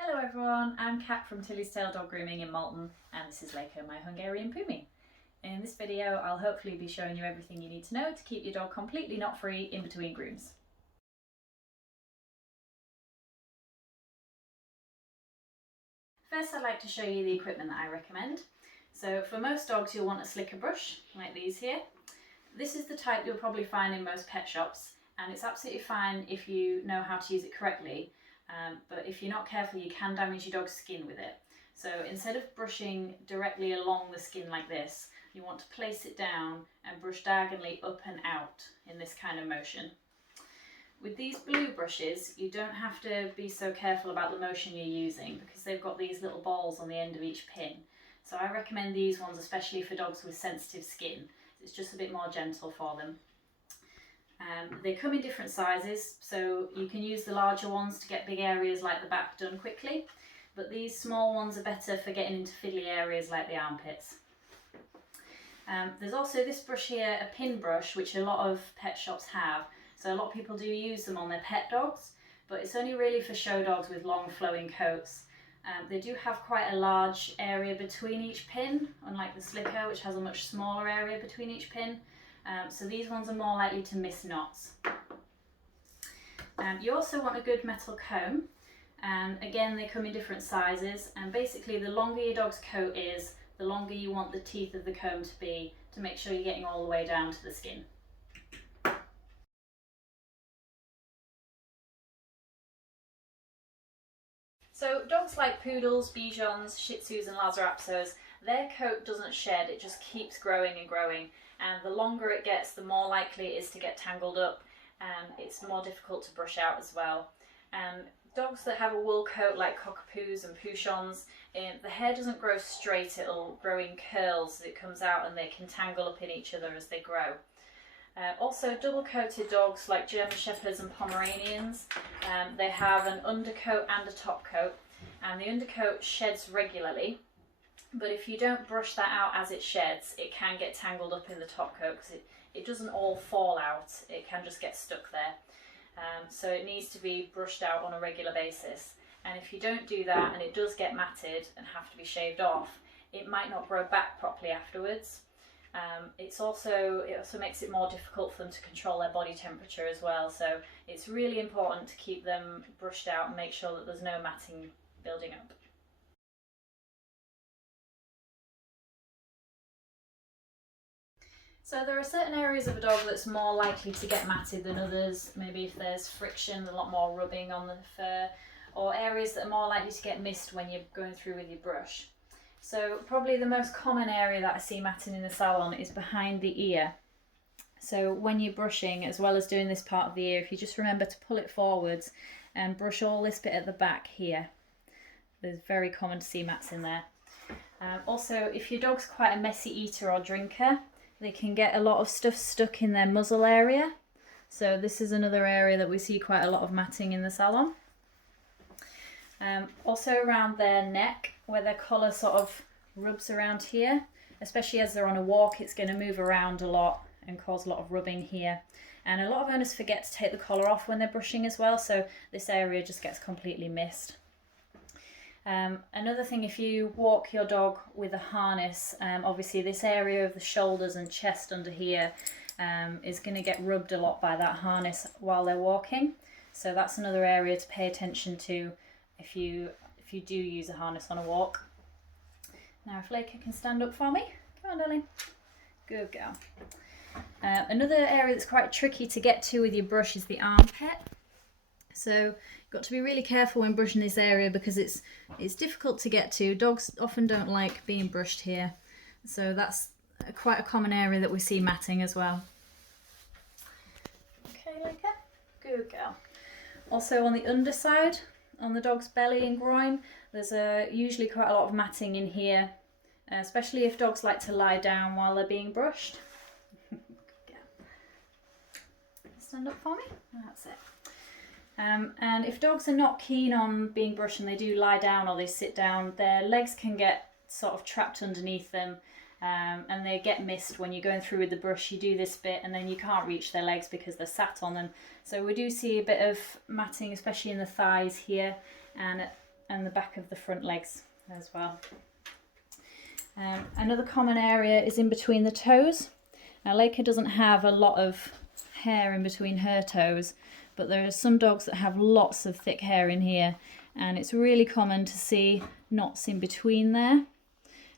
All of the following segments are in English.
Hello everyone, I'm Kat from Tilly's Tail Dog Grooming in Malton, and this is Leko, my Hungarian Pumi. In this video I'll hopefully be showing you everything you need to know to keep your dog completely knot-free in between grooms. First I'd like to show you the equipment that I recommend. So for most dogs you'll want a slicker brush, like these here. This is the type you'll probably find in most pet shops, and it's absolutely fine if you know how to use it correctly. But if you're not careful, you can damage your dog's skin with it. So instead of brushing directly along the skin like this, you want to place it down and brush diagonally up and out in this kind of motion. With these blue brushes, you don't have to be so careful about the motion you're using because they've got these little balls on the end of each pin. So I recommend these ones especially for dogs with sensitive skin. It's just a bit more gentle for them. They come in different sizes, so you can use the larger ones to get big areas like the back done quickly, but these small ones are better for getting into fiddly areas like the armpits. There's also this brush here, a pin brush, which a lot of pet shops have, so a lot of people do use them on their pet dogs, but it's only really for show dogs with long flowing coats. They do have quite a large area between each pin, unlike the slicker, which has a much smaller area between each pin. So these ones are more likely to miss knots. You also want a good metal comb, and again they come in different sizes, and basically the longer your dog's coat is, the longer you want the teeth of the comb to be, to make sure you're getting all the way down to the skin. So dogs like poodles, Bichons, Shih Tzus and Lhasa Apsos, their coat doesn't shed, it just keeps growing and growing, and the longer it gets the more likely it is to get tangled up, and it's more difficult to brush out as well. Dogs that have a wool coat like Cockapoos and Pouchons, the hair doesn't grow straight, it'll grow in curls as it comes out, and they can tangle up in each other as they grow. Also double coated dogs like German Shepherds and Pomeranians, they have an undercoat and a top coat, and the undercoat sheds regularly, but if you don't brush that out as it sheds, it can get tangled up in the top coat because it doesn't all fall out, it can just get stuck there. So it needs to be brushed out on a regular basis, and if you don't do that and it does get matted and have to be shaved off, it might not grow back properly afterwards. It also makes it more difficult for them to control their body temperature as well, so it's really important to keep them brushed out and make sure that there's no matting building up. So there are certain areas of a dog that's more likely to get matted than others, maybe if there's friction, a lot more rubbing on the fur, or areas that are more likely to get missed when you're going through with your brush. So probably the most common area that I see matting in the salon is behind the ear. So when you're brushing, as well as doing this part of the ear, if you just remember to pull it forwards and brush all this bit at the back here. It's very common to see mats in there. Also, if your dog's quite a messy eater or drinker, they can get a lot of stuff stuck in their muzzle area. So this is another area that we see quite a lot of matting in the salon. Also around their neck, where their collar sort of rubs around here, especially as they're on a walk, it's going to move around a lot and cause a lot of rubbing here. And a lot of owners forget to take the collar off when they're brushing as well, so this area just gets completely missed. Another thing, if you walk your dog with a harness, obviously this area of the shoulders and chest under here is going to get rubbed a lot by that harness while they're walking, so that's another area to pay attention to if you do use a harness on a walk. Now if Leica can stand up for me. Come on, darling. Good girl. Another area that's quite tricky to get to with your brush is the armpit. So you've got to be really careful when brushing this area because it's difficult to get to. Dogs often don't like being brushed here. So that's quite a common area that we see matting as well. Okay, Leica. Good girl. Also on the underside, on the dog's belly and groin, there's usually quite a lot of matting in here, especially if dogs like to lie down while they're being brushed. Stand up for me. That's it. And if dogs are not keen on being brushed and they do lie down or they sit down, their legs can get sort of trapped underneath them, and they get missed when you're going through with the brush. You do this bit and then you can't reach their legs because they're sat on them. So we do see a bit of matting, especially in the thighs here, and and the back of the front legs as well. Another common area is in between the toes. Now Leica doesn't have a lot of hair in between her toes, but there are some dogs that have lots of thick hair in here, and it's really common to see knots in between there.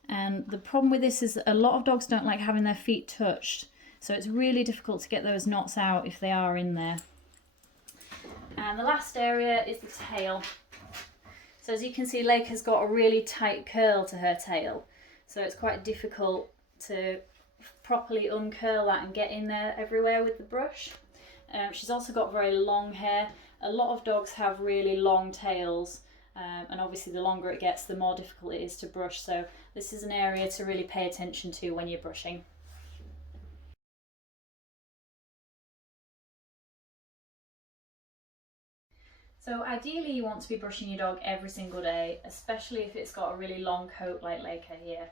And the problem with this is that a lot of dogs don't like having their feet touched, so it's really difficult to get those knots out if they are in there. And the last area is the tail. So as you can see, Leica's got a really tight curl to her tail, so it's quite difficult to properly uncurl that and get in there everywhere with the brush. She's also got very long hair. A lot of dogs have really long tails, and obviously the longer it gets, the more difficult it is to brush, so this is an area to really pay attention to when you're brushing. So ideally you want to be brushing your dog every single day, especially if it's got a really long coat like Leica here.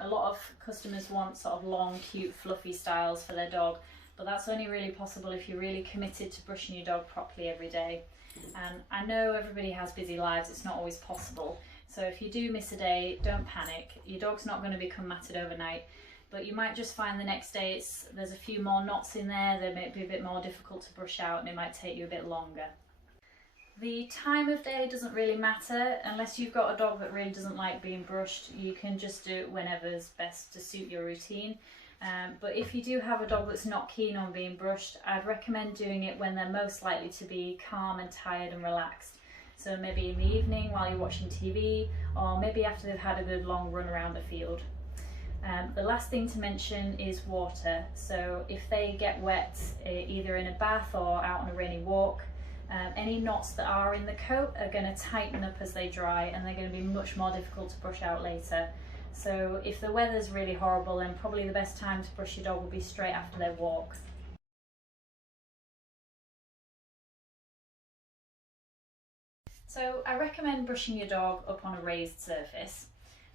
A lot of customers want sort of long, cute, fluffy styles for their dog, but that's only really possible if you're really committed to brushing your dog properly every day. And I know everybody has busy lives, it's not always possible. So if you do miss a day, don't panic. Your dog's not going to become matted overnight, but you might just find the next day there's a few more knots in there, they might be a bit more difficult to brush out and it might take you a bit longer. The time of day doesn't really matter unless you've got a dog that really doesn't like being brushed. You can just do it whenever's best to suit your routine. But if you do have a dog that's not keen on being brushed, I'd recommend doing it when they're most likely to be calm and tired and relaxed. So maybe in the evening while you're watching TV, or maybe after they've had a good long run around the field. The last thing to mention is water. So if they get wet either in a bath or out on a rainy walk, any knots that are in the coat are going to tighten up as they dry, and they're going to be much more difficult to brush out later. So if the weather's really horrible, then probably the best time to brush your dog will be straight after their walk. So I recommend brushing your dog up on a raised surface.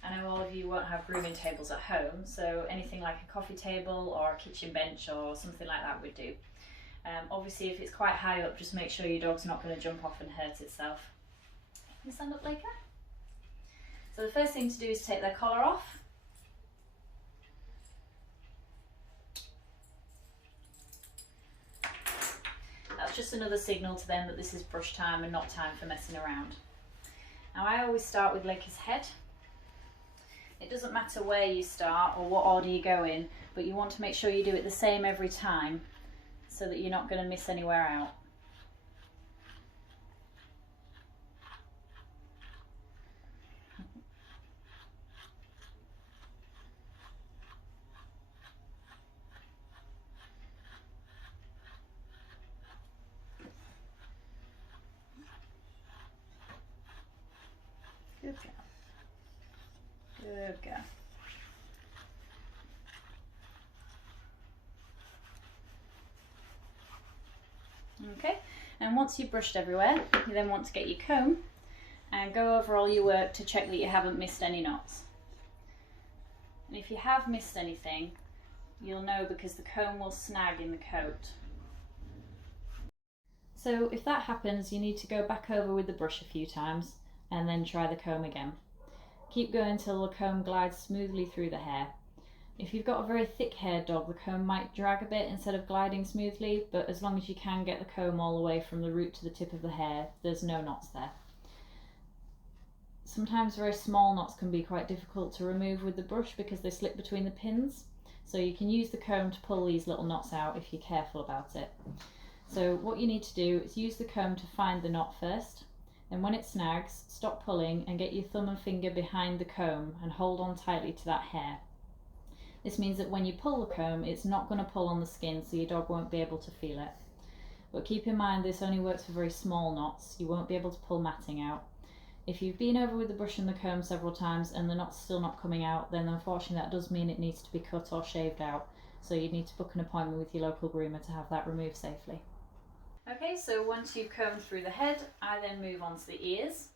I know all of you won't have grooming tables at home, so anything like a coffee table or a kitchen bench or something like that would do. Obviously if it's quite high up, just make sure your dog's not going to jump off and hurt itself. Can you stand up, Leica? So the first thing to do is take their collar off. That's just another signal to them that this is brush time and not time for messing around. Now I always start with Leica's head. It doesn't matter where you start or what order you go in, but you want to make sure you do it the same every time so that you're not going to miss anywhere out. Good girl. Good girl. Okay, and once you've brushed everywhere, you then want to get your comb and go over all your work to check that you haven't missed any knots. And if you have missed anything, you'll know because the comb will snag in the coat. So if that happens, you need to go back over with the brush a few times and then try the comb again. Keep going till the comb glides smoothly through the hair. If you've got a very thick haired dog, the comb might drag a bit instead of gliding smoothly, but as long as you can get the comb all the way from the root to the tip of the hair, there's no knots there. Sometimes very small knots can be quite difficult to remove with the brush because they slip between the pins, so you can use the comb to pull these little knots out if you're careful about it. So what you need to do is use the comb to find the knot first, then when it snags, stop pulling and get your thumb and finger behind the comb and hold on tightly to that hair. This means that when you pull the comb, it's not going to pull on the skin, so your dog won't be able to feel it. But keep in mind this only works for very small knots. You won't be able to pull matting out. If you've been over with the brush and the comb several times and the knot's still not coming out, then unfortunately that does mean it needs to be cut or shaved out. So you need to book an appointment with your local groomer to have that removed safely. Okay, so once you've combed through the head, I then move on to the ears.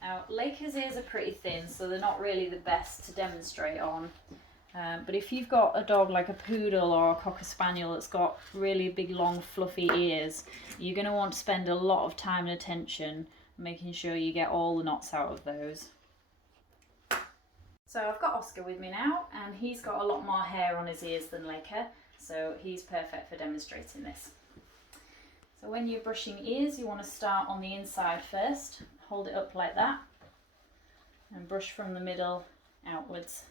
Now, Leica's ears are pretty thin, so they're not really the best to demonstrate on. But if you've got a dog like a poodle or a cocker spaniel that's got really big, long, fluffy ears, you're going to want to spend a lot of time and attention making sure you get all the knots out of those. So I've got Oscar with me now, and he's got a lot more hair on his ears than Laker, so he's perfect for demonstrating this. So when you're brushing ears, you want to start on the inside first, hold it up like that, and brush from the middle outwards.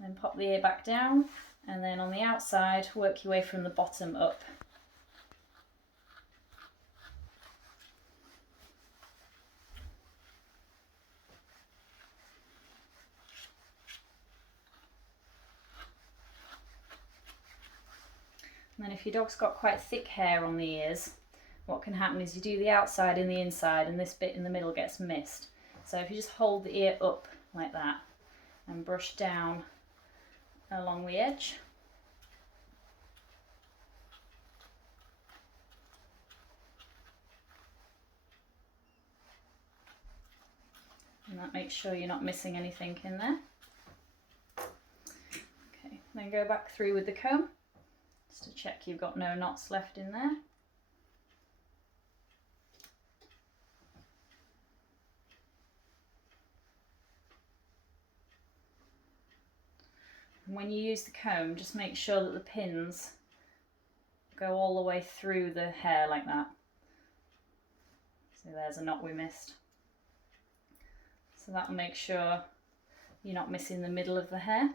Then pop the ear back down, and then on the outside work your way from the bottom up. And then if your dog's got quite thick hair on the ears, what can happen is you do the outside and the inside, and this bit in the middle gets missed. So if you just hold the ear up like that and brush down along the edge. And that makes sure you're not missing anything in there. Okay, then go back through with the comb, just to check you've got no knots left in there. And when you use the comb, just make sure that the pins go all the way through the hair like that. So there's a knot we missed. So that will make sure you're not missing the middle of the hair.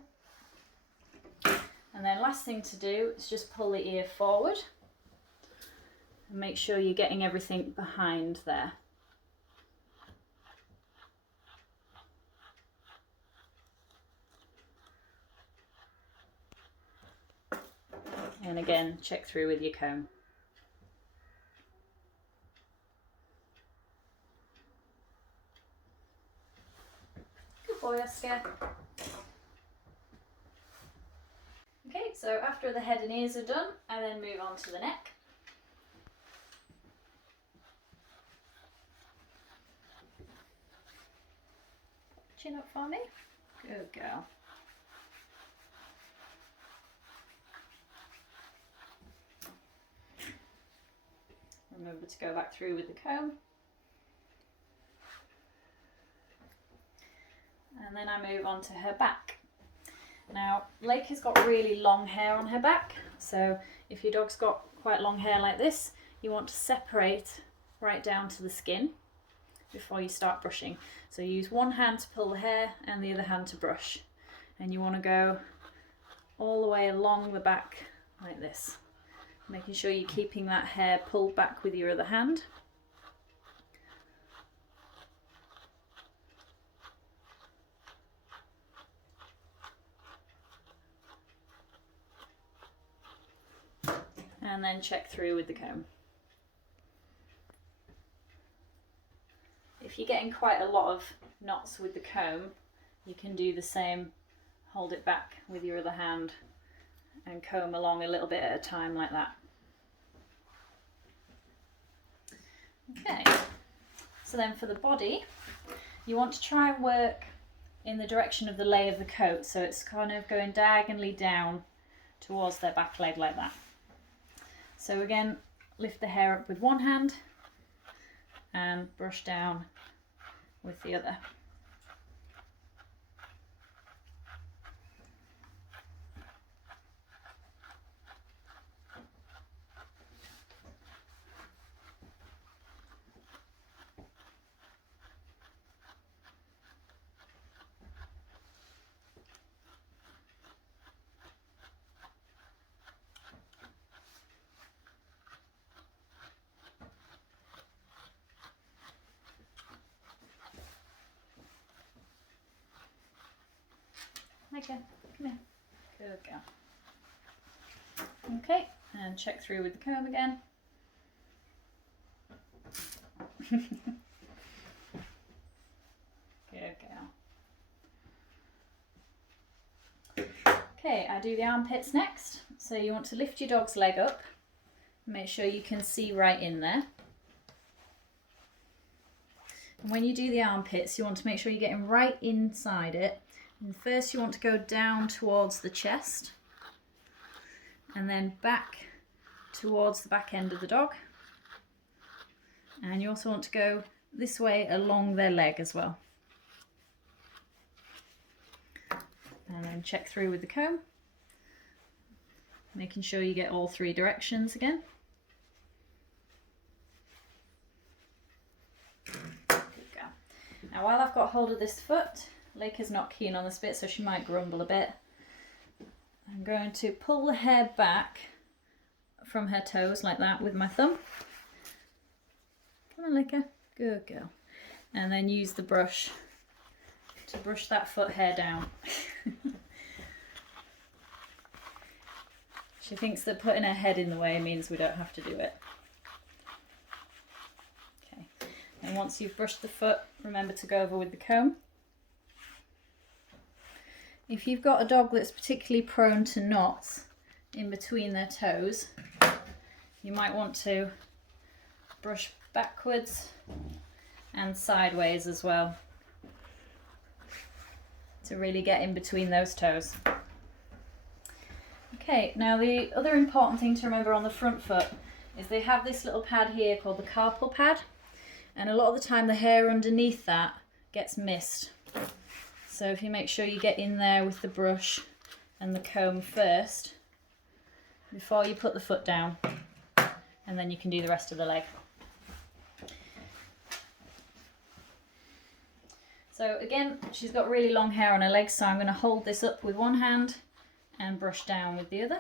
And then last thing to do is just pull the ear forward and make sure you're getting everything behind there. And again, check through with your comb. Good boy, Oscar. Okay, so after the head and ears are done, I then move on to the neck. Chin up for me. Good girl. Remember to go back through with the comb. And then I move on to her back. Now, Lake has got really long hair on her back, so if your dog's got quite long hair like this, you want to separate right down to the skin before you start brushing. So use one hand to pull the hair and the other hand to brush. And you want to go all the way along the back like this, making sure you're keeping that hair pulled back with your other hand. And then check through with the comb. If you're getting quite a lot of knots with the comb, you can do the same, hold it back with your other hand and comb along a little bit at a time like that. Okay, so then for the body, you want to try and work in the direction of the lay of the coat, so it's kind of going diagonally down towards their back leg like that. So again, lift the hair up with one hand and brush down with the other. Okay, come here. Good girl. Okay, and check through with the comb again. Good girl. Okay, I do the armpits next. So you want to lift your dog's leg up. Make sure you can see right in there. And when you do the armpits, you want to make sure you're getting right inside it And first you want to go down towards the chest and then back towards the back end of the dog. And you also want to go this way along their leg as well. And then check through with the comb, making sure you get all three directions again. Good go. Now while I've got hold of this foot, Laker's not keen on this bit, so she might grumble a bit. I'm going to pull the hair back from her toes like that with my thumb. Come on, Laker. Good girl. And then use the brush to brush that foot hair down. She thinks that putting her head in the way means we don't have to do it. Okay. And once you've brushed the foot, remember to go over with the comb. If you've got a dog that's particularly prone to knots in between their toes, you might want to brush backwards and sideways as well to really get in between those toes. Okay, now the other important thing to remember on the front foot is they have this little pad here called the carpal pad, and a lot of the time the hair underneath that gets missed. So if you make sure you get in there with the brush and the comb first before you put the foot down, and then you can do the rest of the leg. So again, she's got really long hair on her legs, so I'm going to hold this up with one hand and brush down with the other.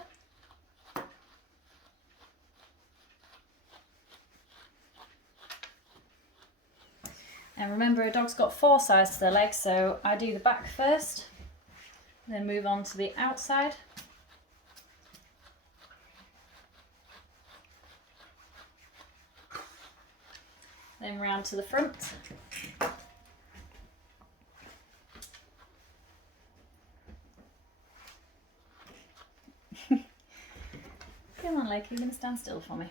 And remember, a dog's got 4 sides to their legs, so I do the back first, then move on to the outside. Then round to the front. Come on, Lake, you're going to stand still for me.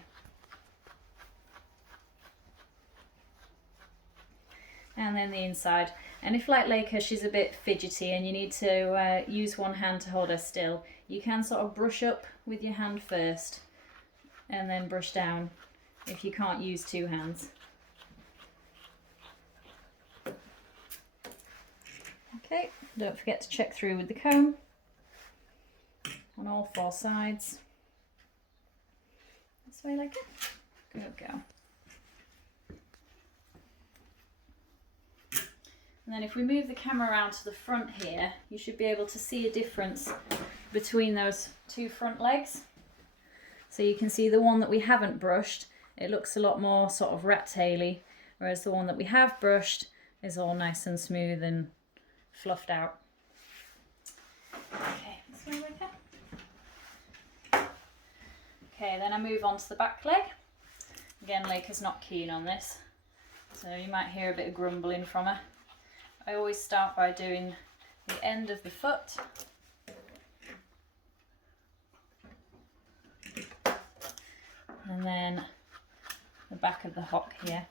And then the inside. And if, like Laker, she's a bit fidgety and you need to use one hand to hold her still, you can sort of brush up with your hand first and then brush down if you can't use 2 hands. Okay, don't forget to check through with the comb on all 4 sides. This way, Laker. Good girl. And then if we move the camera around to the front here, you should be able to see a difference between those 2 front legs. So you can see the one that we haven't brushed, it looks a lot more sort of rat-taily, whereas the one that we have brushed is all nice and smooth and fluffed out. Okay, this way, Laker. Okay, then I move on to the back leg. Again, Laker's not keen on this, so you might hear a bit of grumbling from her. I always start by doing the end of the foot, and then the back of the hock here.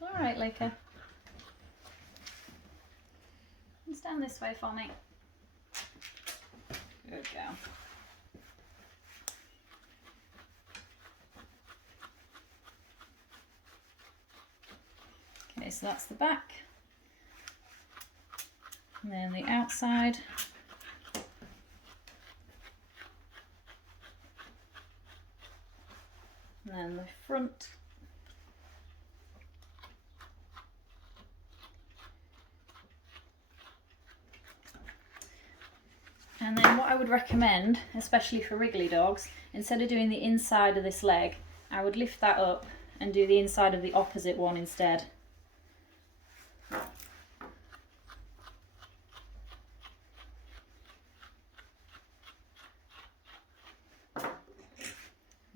All right, Laker. Stand this way for me. Good girl. Okay, so that's the back. And then the outside. And then the front. And then what I would recommend, especially for wriggly dogs, instead of doing the inside of this leg, I would lift that up and do the inside of the opposite one instead.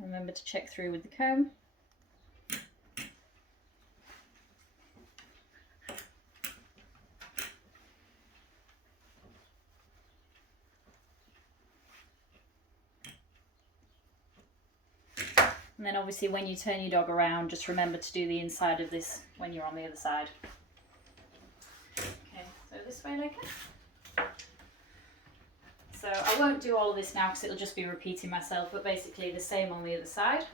Remember to check through with the comb. And then obviously when you turn your dog around, just remember to do the inside of this when you're on the other side. Okay, so this way, Leica. So I won't do all of this now because it'll just be repeating myself, but basically the same on the other side.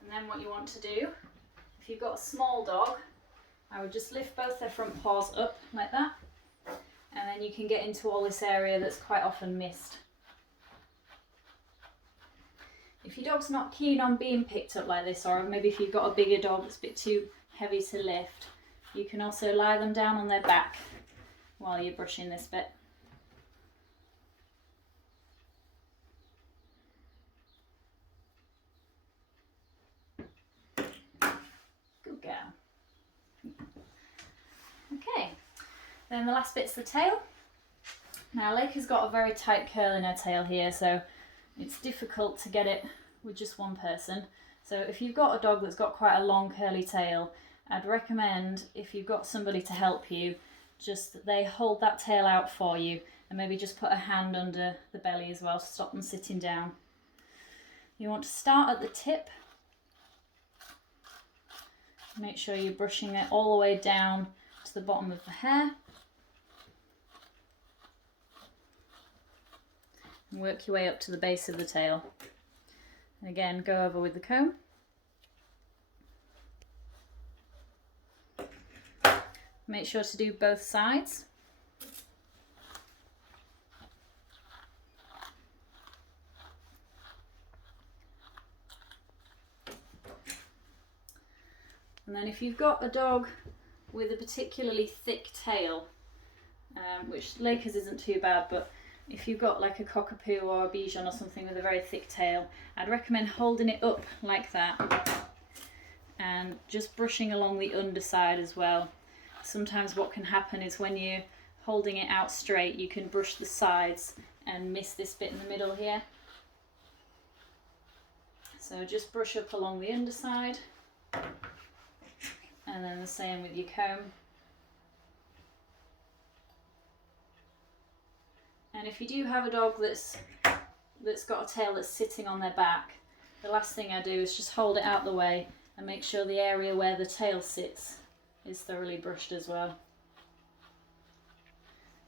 And then what you want to do, if you've got a small dog, I would just lift both their front paws up like that, and then you can get into all this area that's quite often missed. If your dog's not keen on being picked up like this, or maybe if you've got a bigger dog that's a bit too heavy to lift, you can also lie them down on their back while you're brushing this bit. Good girl. Okay, then the last bit's the tail. Now Leica's got a very tight curl in her tail here, so it's difficult to get it with just one person. So if you've got a dog that's got quite a long curly tail, I'd recommend, if you've got somebody to help you, just that they hold that tail out for you, and maybe just put a hand under the belly as well to stop them sitting down. You want to start at the tip. Make sure you're brushing it all the way down to the bottom of the hair. And work your way up to the base of the tail. And again, go over with the comb. Make sure to do both sides. And then if you've got a dog with a particularly thick tail, which Leica's isn't too bad, but if you've got like a cockapoo or a Bichon or something with a very thick tail, I'd recommend holding it up like that and just brushing along the underside as well. Sometimes what can happen is when you're holding it out straight, you can brush the sides and miss this bit in the middle here. So just brush up along the underside, and then the same with your comb. And if you do have a dog that's got a tail that's sitting on their back, the last thing I do is just hold it out the way and make sure the area where the tail sits is thoroughly brushed as well.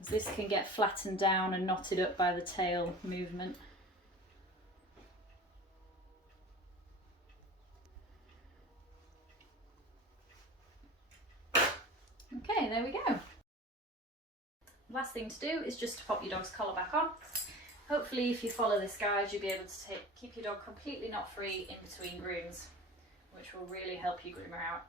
As this can get flattened down and knotted up by the tail movement. Okay, there we go. Last thing to do is just to pop your dog's collar back on. Hopefully if you follow this guide you'll be able to keep your dog completely knot free in between grooms, which will really help you groom her out.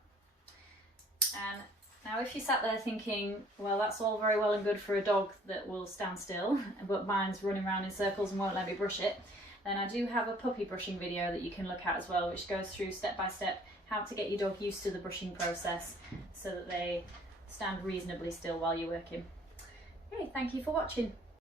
And now if you sat there thinking, well that's all very well and good for a dog that will stand still, but mine's running around in circles and won't let me brush it, then I do have a puppy brushing video that you can look at as well, which goes through step by step how to get your dog used to the brushing process so that they stand reasonably still while you're working. Okay, thank you for watching.